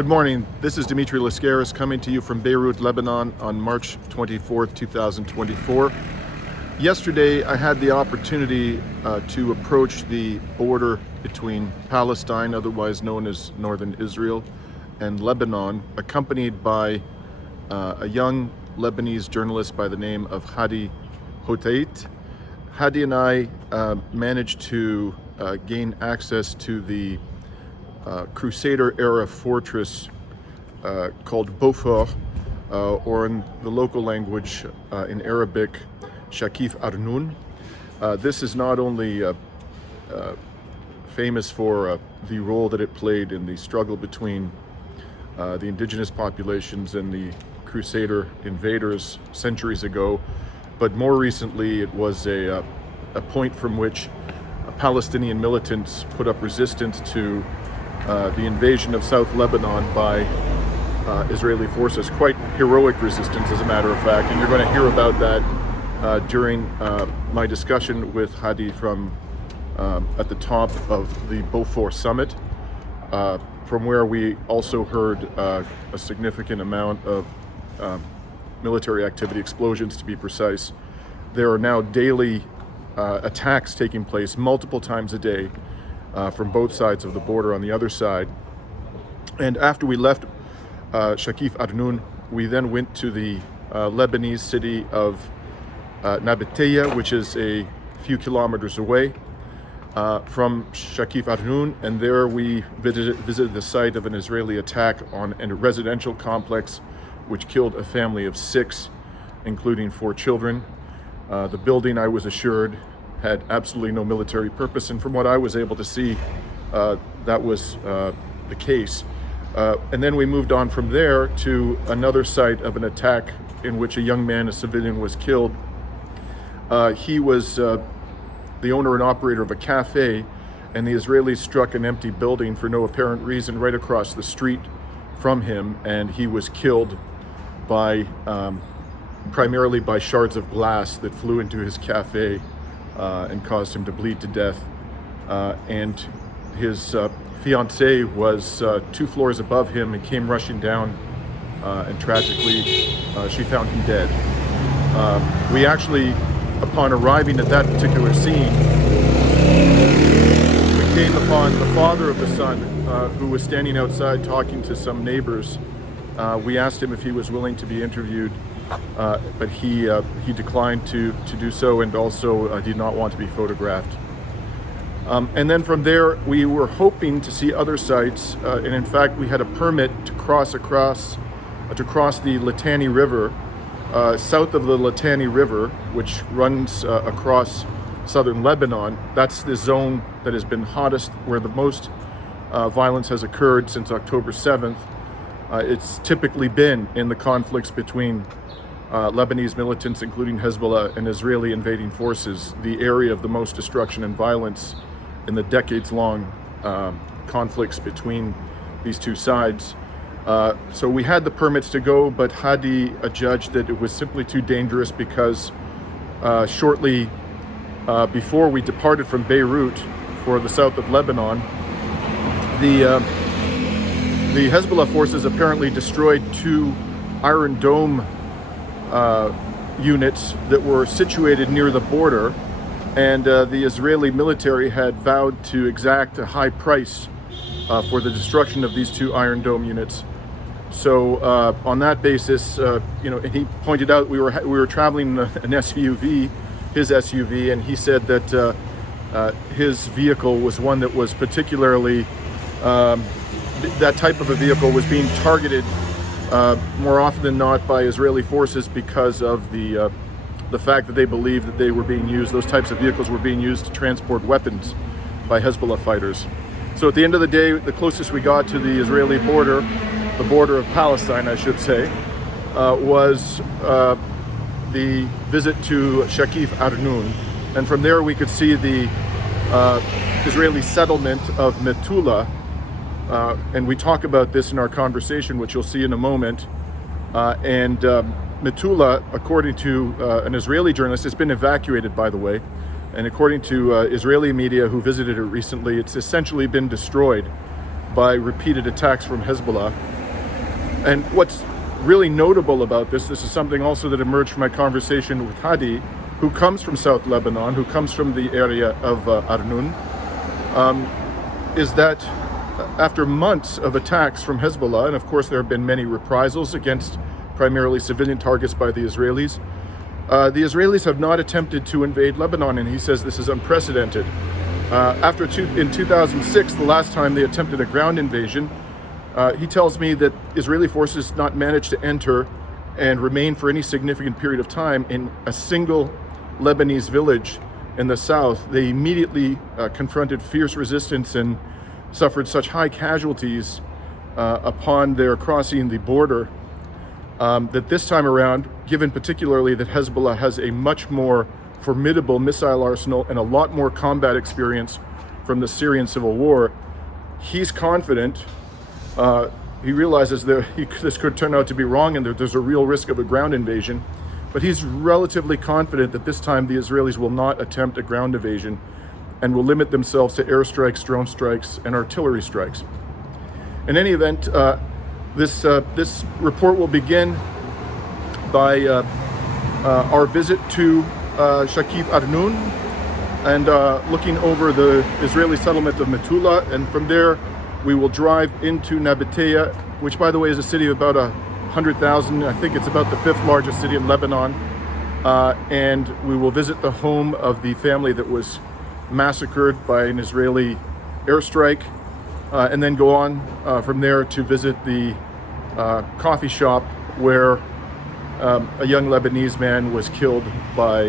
Good morning. This is Dimitri Lascaris coming to you from Beirut, Lebanon on March 24th, 2024. Yesterday, I had the opportunity to approach the border between Palestine, otherwise known as Northern Israel, and Lebanon, accompanied by a young Lebanese journalist by the name of Hadi Hoteit. Hadi and I managed to gain access to the crusader-era fortress called Beaufort, or in the local language in Arabic, ash-Shaqif. This is not only famous for the role that it played in the struggle between the indigenous populations and the crusader invaders centuries ago, but more recently it was a point from which Palestinian militants put up resistance to the invasion of South Lebanon by Israeli forces. Quite heroic resistance, as a matter of fact, and you're going to hear about that during my discussion with Hadi from at the top of the Beaufort summit, from where we also heard a significant amount of military activity, explosions to be precise. There are now daily attacks taking place multiple times a day from both sides of the border on the other side. And after we left ash-Shaqif, we then went to the Lebanese city of Nabatieh, which is a few kilometers away from ash-Shaqif, and there we visited the site of an Israeli attack on a residential complex which killed a family of 6, including 4 children. The building, I was assured, had absolutely no military purpose, and from what I was able to see, that was the case. And then we moved on from there to another site of an attack in which a young man, a civilian, was killed. He was the owner and operator of a cafe, and the Israelis struck an empty building for no apparent reason right across the street from him, and he was killed by primarily by shards of glass that flew into his cafe and caused him to bleed to death. And his fiancée was 2 floors above him and came rushing down, and tragically she found him dead. We actually, upon arriving at that particular scene, we came upon the father of the son who was standing outside talking to some neighbors. We asked him if he was willing to be interviewed, but he declined to do so, and also did not want to be photographed. And then from there, we were hoping to see other sites, and in fact, we had a permit to cross the Litani River, south of the Litani River, which runs across southern Lebanon. That's the zone that has been hottest, where the most violence has occurred since October 7th. It's typically been in the conflicts between Lebanese militants, including Hezbollah, and Israeli invading forces, the area of the most destruction and violence in the decades-long conflicts between these two sides. So we had the permits to go, but Hadi judged that it was simply too dangerous because shortly before we departed from Beirut for the south of Lebanon, the Hezbollah forces apparently destroyed 2 Iron Dome units that were situated near the border, and the Israeli military had vowed to exact a high price for the destruction of these 2 Iron Dome units. So on that basis, and he pointed out we were traveling an SUV, his SUV, and he said that his vehicle was one that was particularly that type of a vehicle was being targeted more often than not by Israeli forces because of the fact that they believed that they were being used, those types of vehicles were being used to transport weapons by Hezbollah fighters. So at the end of the day, the closest we got to the Israeli border, the border of Palestine, I should say, was the visit to ash-Shaqif, and from there we could see the Israeli settlement of Metula. And we talk about this in our conversation, which you'll see in a moment. And Metula, according to an Israeli journalist, it's been evacuated, by the way. And according to Israeli media who visited it recently, it's essentially been destroyed. by repeated attacks from Hezbollah. And what's really notable about this is something also that emerged from my conversation with Hadi, who comes from South Lebanon, who comes from the area of Arnun, is that after months of attacks from Hezbollah, and of course there have been many reprisals against primarily civilian targets by the Israelis have not attempted to invade Lebanon, and he says this is unprecedented. In 2006, the last time they attempted a ground invasion, he tells me that Israeli forces not managed to enter and remain for any significant period of time in a single Lebanese village in the south. They immediately confronted fierce resistance and suffered such high casualties upon their crossing the border that this time around, given particularly that Hezbollah has a much more formidable missile arsenal and a lot more combat experience from the Syrian civil war, he's confident. He realizes that this could turn out to be wrong and that there's a real risk of a ground invasion, but he's relatively confident that this time the Israelis will not attempt a ground invasion and will limit themselves to airstrikes, drone strikes, and artillery strikes. In any event, this report will begin by our visit to Shaqif Arnun and looking over the Israeli settlement of Metula, and from there we will drive into Nabatieh, which by the way is a city of about 100,000. I think it's about the 5th largest city in Lebanon, and we will visit the home of the family that was massacred by an Israeli airstrike, and then go on from there to visit the coffee shop where a young Lebanese man was killed by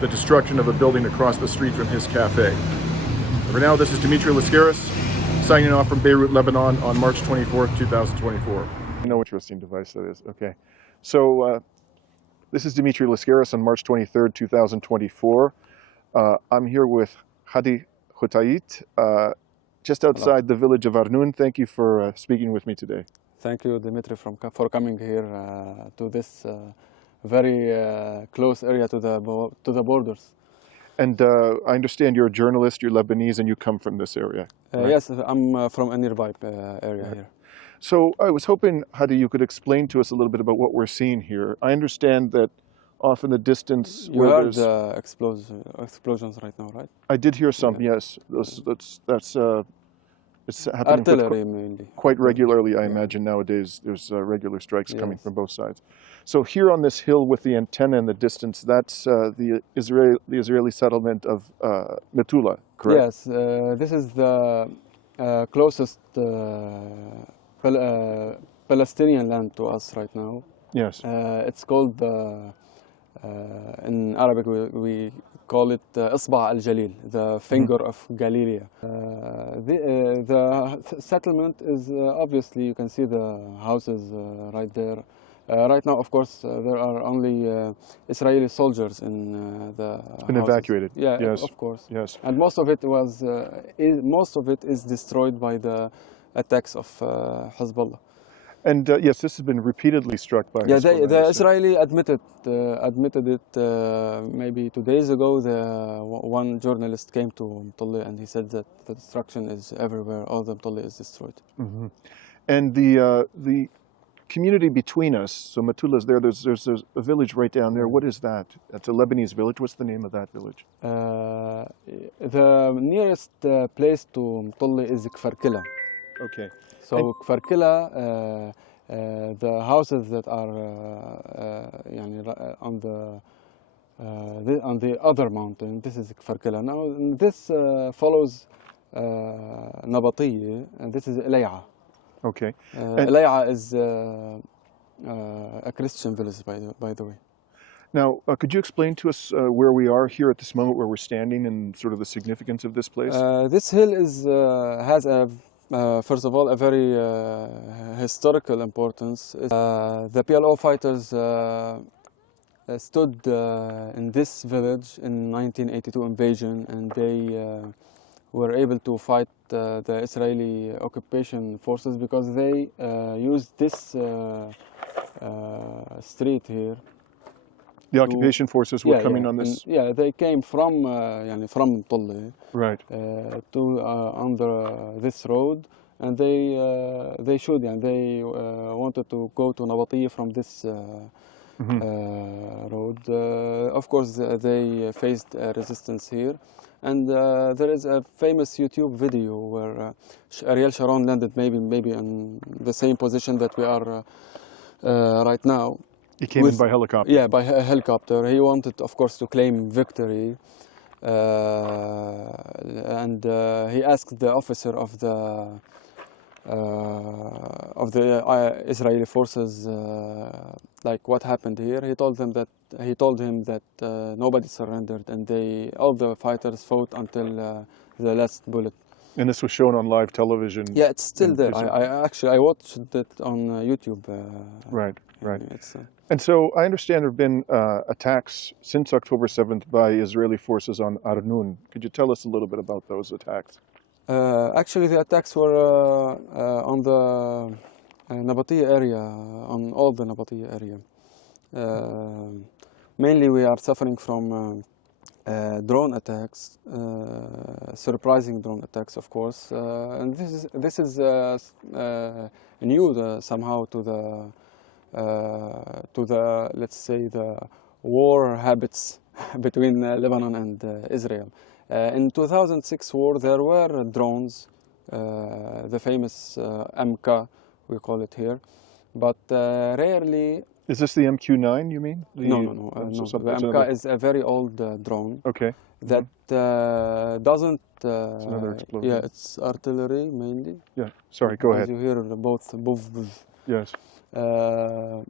the destruction of a building across the street from his cafe. For now, this is Dimitri Lascaris, signing off from Beirut, Lebanon on March 24th, 2024. I know what interesting device that is. Okay. So this is Dimitri Lascaris on March 23rd, 2024. I'm here with Hadi Hoteit, just outside the village of Arnun. Thank you for speaking with me today. Thank you, Dimitri, for coming here to this very close area to the borders. And I understand you're a journalist, you're Lebanese, and you come from this area. Right? Yes, I'm from a nearby area here. So I was hoping, Hadi, you could explain to us a little bit about what we're seeing here. I understand that off in the distance, you heard the explosions right now, right? I did hear some. Yeah. Yes. That's it's happening artillery mainly. Quite regularly, I imagine nowadays. There's regular strikes coming from both sides. So here on this hill with the antenna in the distance, that's the Israeli settlement of Metula, correct? Yes, this is the closest Palestinian land to us right now. Yes. It's called, in Arabic we call it Isba' al-Jalil, the finger of Galilee. The settlement is obviously, you can see the houses right there. Right now, of course, there are only Israeli soldiers in the It's been houses. evacuated. Yeah, yes. Of course. Yes. And most of it is destroyed by the attacks of Hezbollah. And yes, this has been repeatedly struck by Hezbollah. The Israeli admitted it maybe 2 days ago. One journalist came to Metula and he said that the destruction is everywhere. All the Metula is destroyed. Mm-hmm. And the community between us, so Metula is there. There's a village right down there. What is that? That's a Lebanese village. What's the name of that village? The nearest place to Metula is Kfar Kila. Okay. So Kfar Kila, the houses that are on the other mountain, this is Kfar Kila. Now this follows Nabatieh, and this is Elay'a. Okay. Elay'a is a Christian village, by the way. Now, could you explain to us where we are here at this moment, where we're standing, and sort of the significance of this place? This hill has first of all, a very historical importance. The PLO fighters stood in this village in 1982 invasion, and they were able to fight the Israeli occupation forces because they used this street here. The occupation forces were coming on this. Yeah, they came from Metula, right, to under this road, and they should, and they wanted to go to Nabatieh from this road. Of course, they faced resistance here, and there is a famous YouTube video where Ariel Sharon landed maybe in the same position that we are right now. He came in by helicopter. Yeah, by helicopter. He wanted, of course, to claim victory, and he asked the officer of the Israeli forces, like what happened here. He told him that nobody surrendered, and all the fighters fought until the last bullet. And this was shown on live television. Yeah, it's still there. I watched it on YouTube. Right. And so I understand there have been attacks since October 7th by Israeli forces on Arnoun. Could you tell us a little bit about those attacks? Actually, the attacks were on the Nabatieh area, on all the Nabatieh area. Mainly, we are suffering from drone attacks, surprising drone attacks, of course, and this is new somehow to the let's say the war habits between Lebanon and Israel. In 2006 war, there were drones, the famous MK, we call it here, but rarely. Is this the MQ-9, you mean? No. The MK is a very old drone. Okay. That doesn't. It's another explosion. Yeah, it's artillery mainly. Yeah. Sorry. Go ahead. You hear both. Yes. And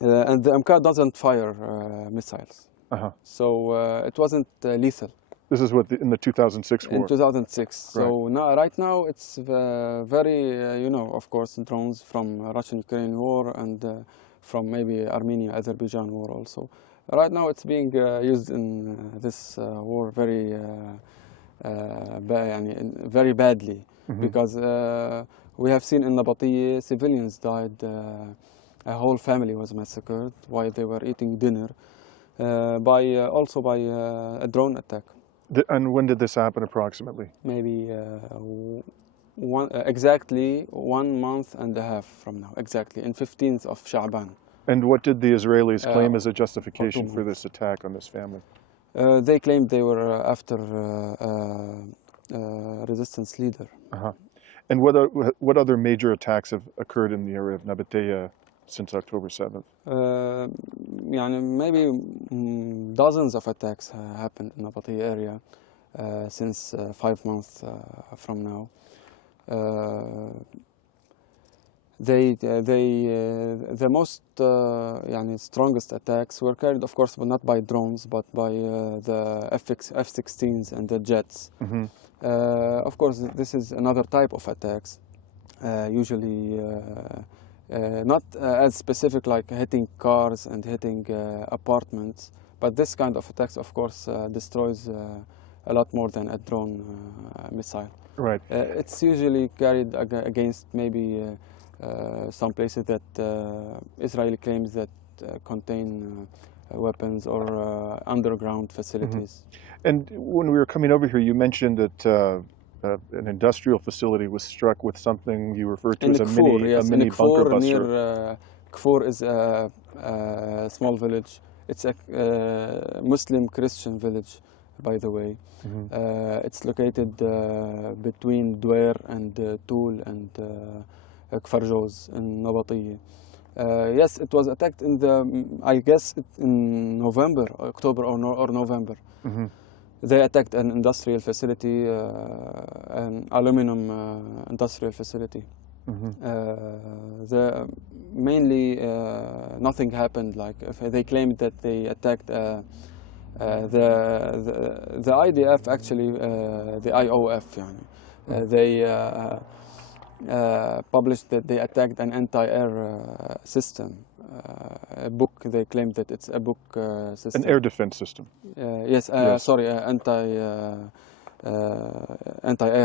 the MK doesn't fire missiles. So it wasn't lethal. This is what in the 2006 war. In 2006. Right. So right now it's very, of course, drones from Russian-Ukraine war and from maybe Armenia-Azerbaijan war also. Right now it's being used in this war very badly, because we have seen in Nabatieh civilians died. A whole family was massacred while they were eating dinner by a drone attack. And when did this happen approximately? Maybe exactly 1 month and a half from now, exactly, in 15th of Sha'ban. And what did the Israelis claim as a justification for this attack on this family? They claimed they were after resistance leader. And what other major attacks have occurred in the area of Nabatieh since October 7th? Maybe dozens of attacks happened in the Nabatieh area since 5 months from now. The most strongest attacks were carried, of course, but not by drones, but by the F-16s and the jets. Of course, this is another type of attacks, usually not as specific like hitting cars and hitting apartments, but this kind of attacks, of course, destroys a lot more than a drone missile. Right. It's usually carried against maybe some places that Israel claims that contain weapons or underground facilities. And when we were coming over here, you mentioned that an industrial facility was struck with something you referred to as a mini bunker buster. Near Kfur is a small village. It's a Muslim Christian village, by the way. It's located between Dwer and Toul and Kfar Joz in Nabatieh. Yes, it was attacked in I guess in November, October or November. They attacked an industrial facility, an aluminum industrial facility. Mainly nothing happened. Like if they claimed that they attacked the IDF, actually the IOF. They published that they attacked an anti-air system. A book, they claimed that it's a book system. An air defense system. Yes. Sorry, anti-air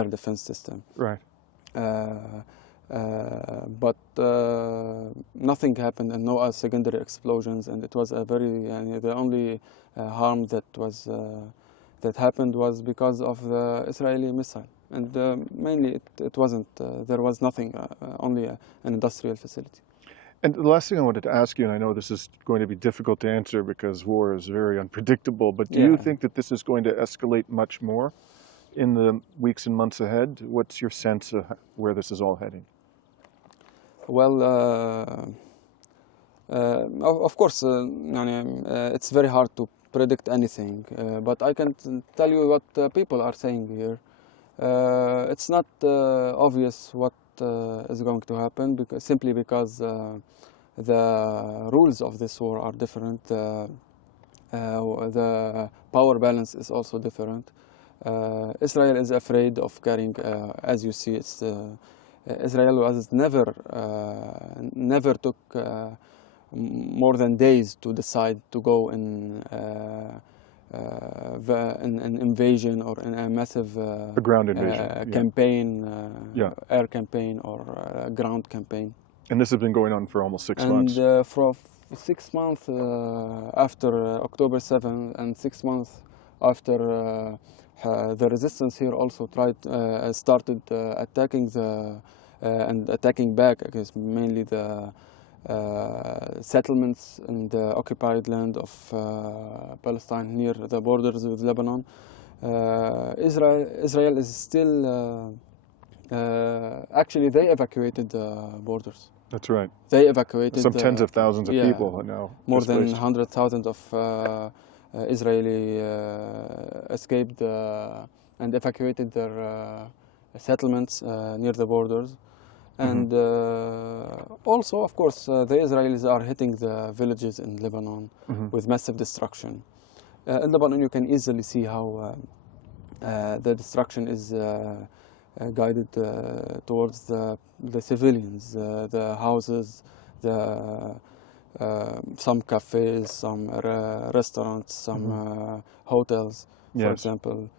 defense system. Right. But nothing happened and no secondary explosions, and it was a very the only harm that happened was because of the Israeli missile. And mainly it wasn't, there was nothing, only an industrial facility. And the last thing I wanted to ask you, and I know this is going to be difficult to answer because war is very unpredictable, but do you think that this is going to escalate much more in the weeks and months ahead? What's your sense of where this is all heading? Well, of course, it's very hard to predict anything, but I can tell you what people are saying here. It's not obvious what is going to happen, simply because the rules of this war are different. The power balance is also different. Israel is afraid of carrying, as you see, Israel was never took more than days to decide to go in an invasion or in a massive a ground invasion campaign, air campaign or ground campaign. And this has been going on for almost 6 months. And for 6 months after October 7th, and 6 months after the resistance here also started attacking and attacking back against mainly the settlements in the occupied land of Palestine near the borders with Lebanon. Israel is still, actually they evacuated the borders. That's right. They evacuated some tens of thousands of people now. More than displaced. 100,000 of Israeli escaped and evacuated their settlements near the borders. And also, of course, the Israelis are hitting the villages in Lebanon with massive destruction. In Lebanon, you can easily see how the destruction is guided towards the civilians, the houses, some cafes, some restaurants, some hotels, for example,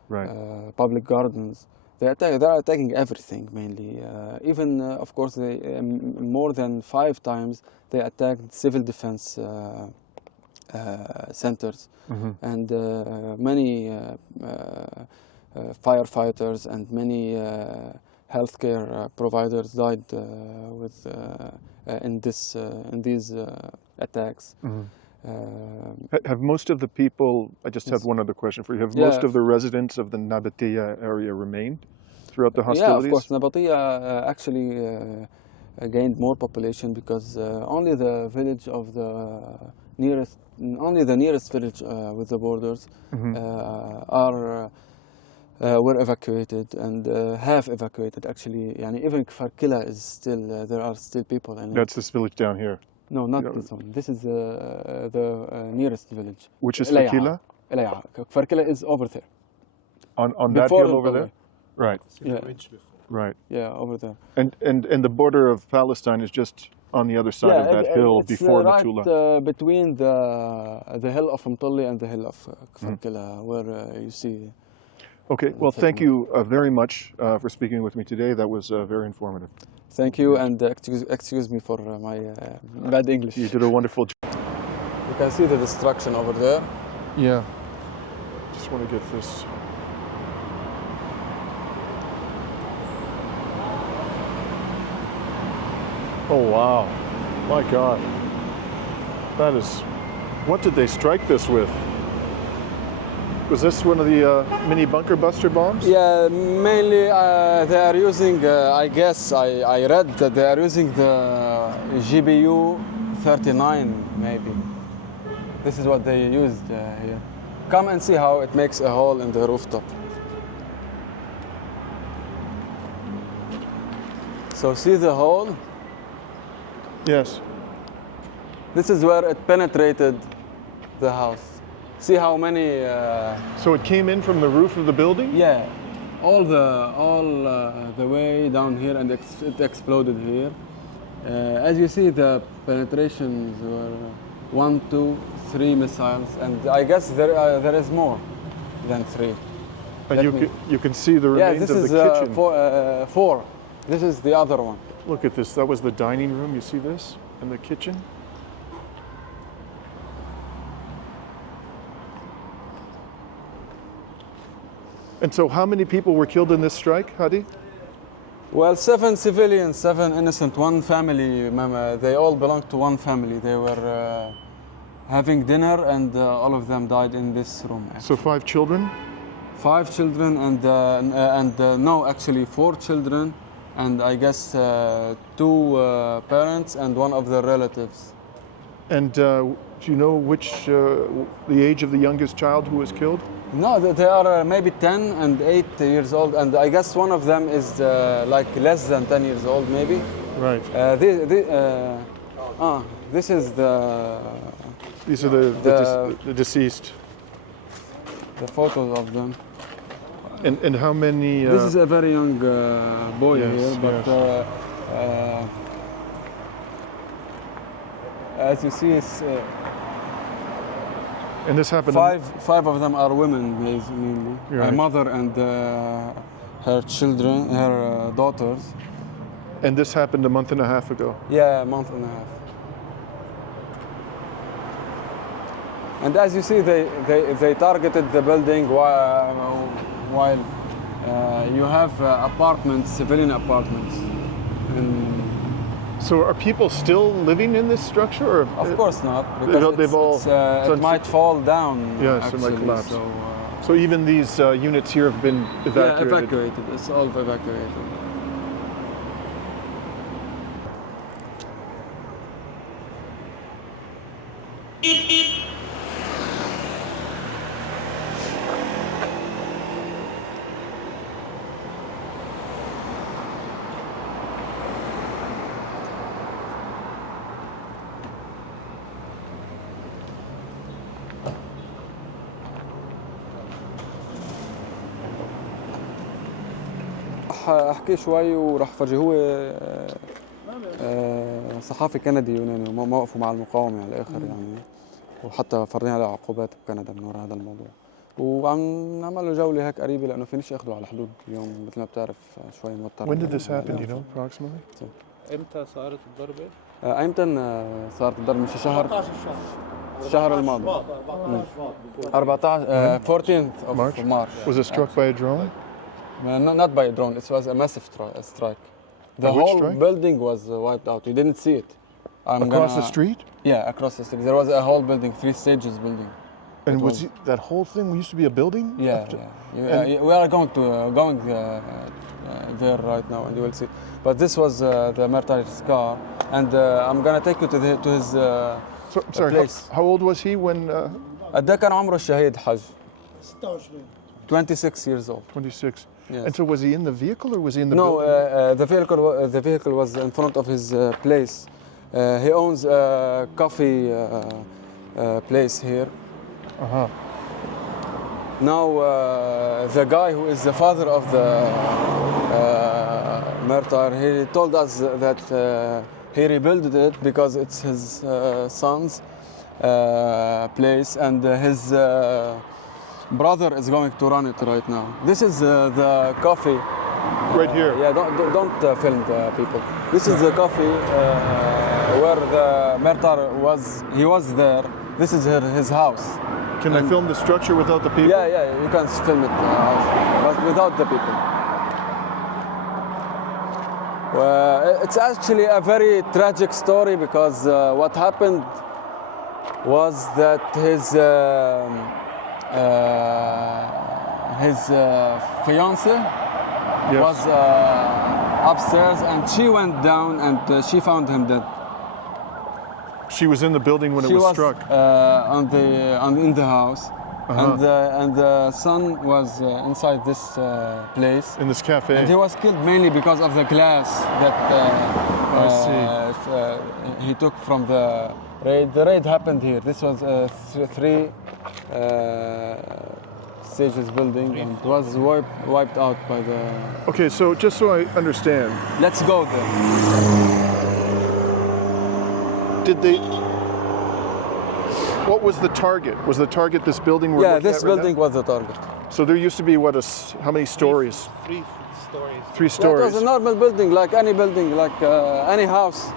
public gardens. They are attacking everything mainly. Even, of course, more than 5 times they attacked civil defense centers, and many firefighters and many healthcare providers died in these attacks. Have most of the people, I just have one other question for you, have most of the residents of the Nabatieh area remained throughout the hostilities? Yeah, of course. Nabatieh actually gained more population because only the village of the nearest village with the borders were evacuated and have evacuated actually. Even Qal'at is still, there are still people in it. That's this village down here? No, not this one. This is the nearest village. Which is Qal'at? Qal'at is over there. On that hill over there? Right. Yeah. Right. Yeah, over there. And the border of Palestine is just on the other side of that hill before Metula. Right between the hill of Metula and the hill of Qal'at, where you see. Okay, well, thank you very much for speaking with me today. That was very informative. Thank you, and excuse me for my bad English. You did a wonderful job. You can see the destruction over there. Yeah. Just want to get this. Oh, wow. My God. That is... What did they strike this with? Was this one of the mini bunker buster bombs? Yeah, mainly they are using, I guess, I read that they are using the GBU 39 maybe. This is what they used here. Come and see how it makes a hole in the rooftop. So see the hole? Yes. This is where it penetrated the house. See how many... So it came in from the roof of the building? Yeah, all the way down here, and it exploded here. As you see, the penetrations were 1, 2, 3 missiles, and I guess there is more than 3. And you can see the remains of the kitchen. Yeah, this is 4. This is the other one. Look at this. That was the dining room. You see this? And the kitchen? And so how many people were killed in this strike, Hadi? Well, 7 civilians, 7 innocent, 1 family member. They all belonged to 1 family. They were having dinner, and all of them died in this room. Actually. So 5 children? 5 children, and no, actually 4 children, and I guess 2 parents and 1 of their relatives. And do you know which the age of the youngest child who was killed? No, they are maybe 10 and 8 years old, and I guess one of them is like less than 10 years old, maybe. Right. This is the. These are the deceased. The photos of them. And how many? This is a very young boy yes, here, but yes. As you see, it's. And this happened. 5 of them are women, mainly. Right. A mother and her children, her daughters. And this happened a month and a half ago. Yeah, a month and a half. And as you see, they targeted the building while you have apartments, civilian apartments. And so are people still living in this structure? Or of course not, because it might fall down. Yes, actually, it might collapse. So even these units here have been evacuated? Yeah, evacuated. It's all evacuated. احكي شوي وراح فرجي. هو صحافي كندي يوناني موقفه مع المقاومه على الاخر يعني، وحتى فرجينا على عقوبات بكندا من وراء هذا الموضوع، وعم نعمل له جوله هيك قريبه لانه فينيش ياخذوا على الحدود اليوم مثل ما بتعرف شوي موتر. When did this happen, do you know approximately? امتى صارت الضربه؟ ايمتى صارت الضربه؟ من شهر 14 الشهر الماضي 14 14th of March. Was it struck by a drone? Not by a drone. It was a massive strike. The whole building was wiped out. You didn't see it. Across the street? Yeah, across the street. There was a whole building, 3 stages building. And was that whole thing used to be a building? Yeah, we are going there right now, and you will see. But this was the martyr's car, and I'm gonna take you to his place. How old was he when? قد كان عمره الشهيد حج؟ 26 years old. 26. Yes. And so was he in the vehicle or was he in the building? No, the vehicle was in front of his place. He owns a coffee place here. Uh-huh. Now the guy who is the father of the martyr, he told us that he rebuilt it because it's his son's place, and his brother is going to run it right now. This is the coffee. Right here. Yeah, don't film the people. This is the coffee where the martyr was. He was there. This is his house. Can I film the structure without the people? Yeah, you can film it, but without the people. It's actually a very tragic story because what happened was that his fiancée was upstairs, and she went down and she found him dead. She was in the building when it was struck. In the house, and the son was inside this place. In this cafe. And he was killed mainly because of the glass that he took from the raid. The raid happened here. This was a 3 stages building, and it was wiped out by the. Okay, so just so I understand. Let's go there. Did they? What was the target? Was the target this building? Yeah, this building was the target. So there used to be how many stories? 3 stories. 3 stories. Yeah, it was a normal building, like any building, like any house.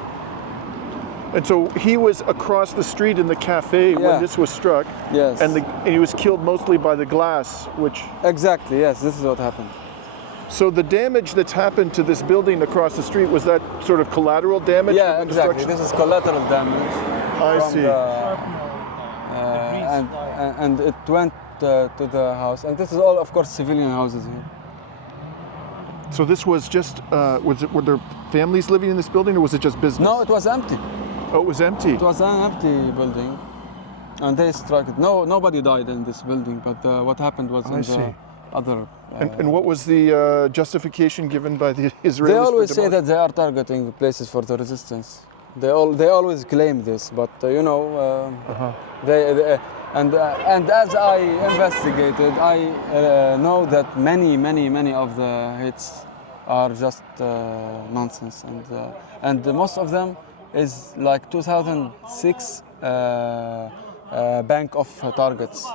And so he was across the street in the cafe Yeah. when this was struck, Yes. and he was killed mostly by the glass, which... Exactly, yes, this is what happened. So the damage that's happened to this building across the street, was that sort of collateral damage? Yeah, from the exactly. destruction? This is collateral damage. I from see. And it went to the house. And this is all, of course, civilian houses here. So this was just, were there families living in this building, or was it just business? No, it was empty. Oh, it was empty. It was an empty building. And they struck it. No, nobody died in this building, but what happened was in see. the other... And what was the justification given by the Israelis? They always for say that they are targeting places for the resistance. They always claim this, but they and as I investigated, I know that many of the hits are just nonsense, and most of them is like 2006 bank of targets.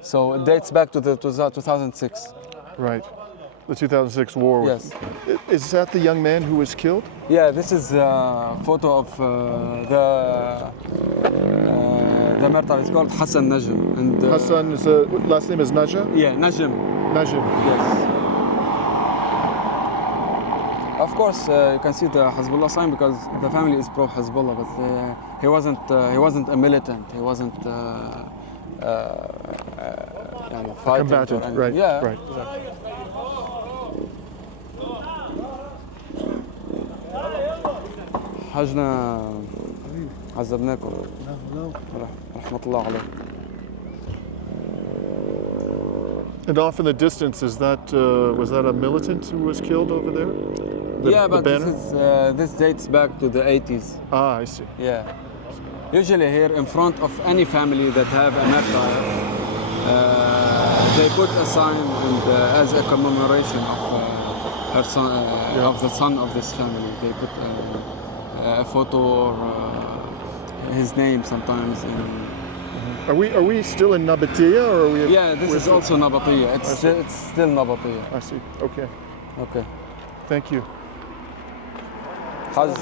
So it dates back to the 2006. Right, the 2006 war. Yes. Is that the young man who was killed? Yeah, this is a photo of the murder. It's called Hassan Najm. And Hassan, last name is Naja? Yeah, Najm. Najim. Yes. Of course, you can see the Hezbollah sign because the family is pro Hezbollah, but he wasn't a militant. He wasn't fighting. Combatant, right? Yeah. Right. Exactly. حاجنا عذبناكم رحمة الله عليه. And off in the distance, is that was that a militant who was killed over there? Yeah, but banner? this dates back to the 80s. Ah, I see. Yeah. Usually here in front of any family that have a martyr, they put a sign and as a commemoration of her son, of the son of this family. They put a photo or his name sometimes. Are we still in Nabatieh, or are we? Yeah, this is also Nabatieh. It's still Nabatieh. I see. Okay. Okay. Thank you. Hajj.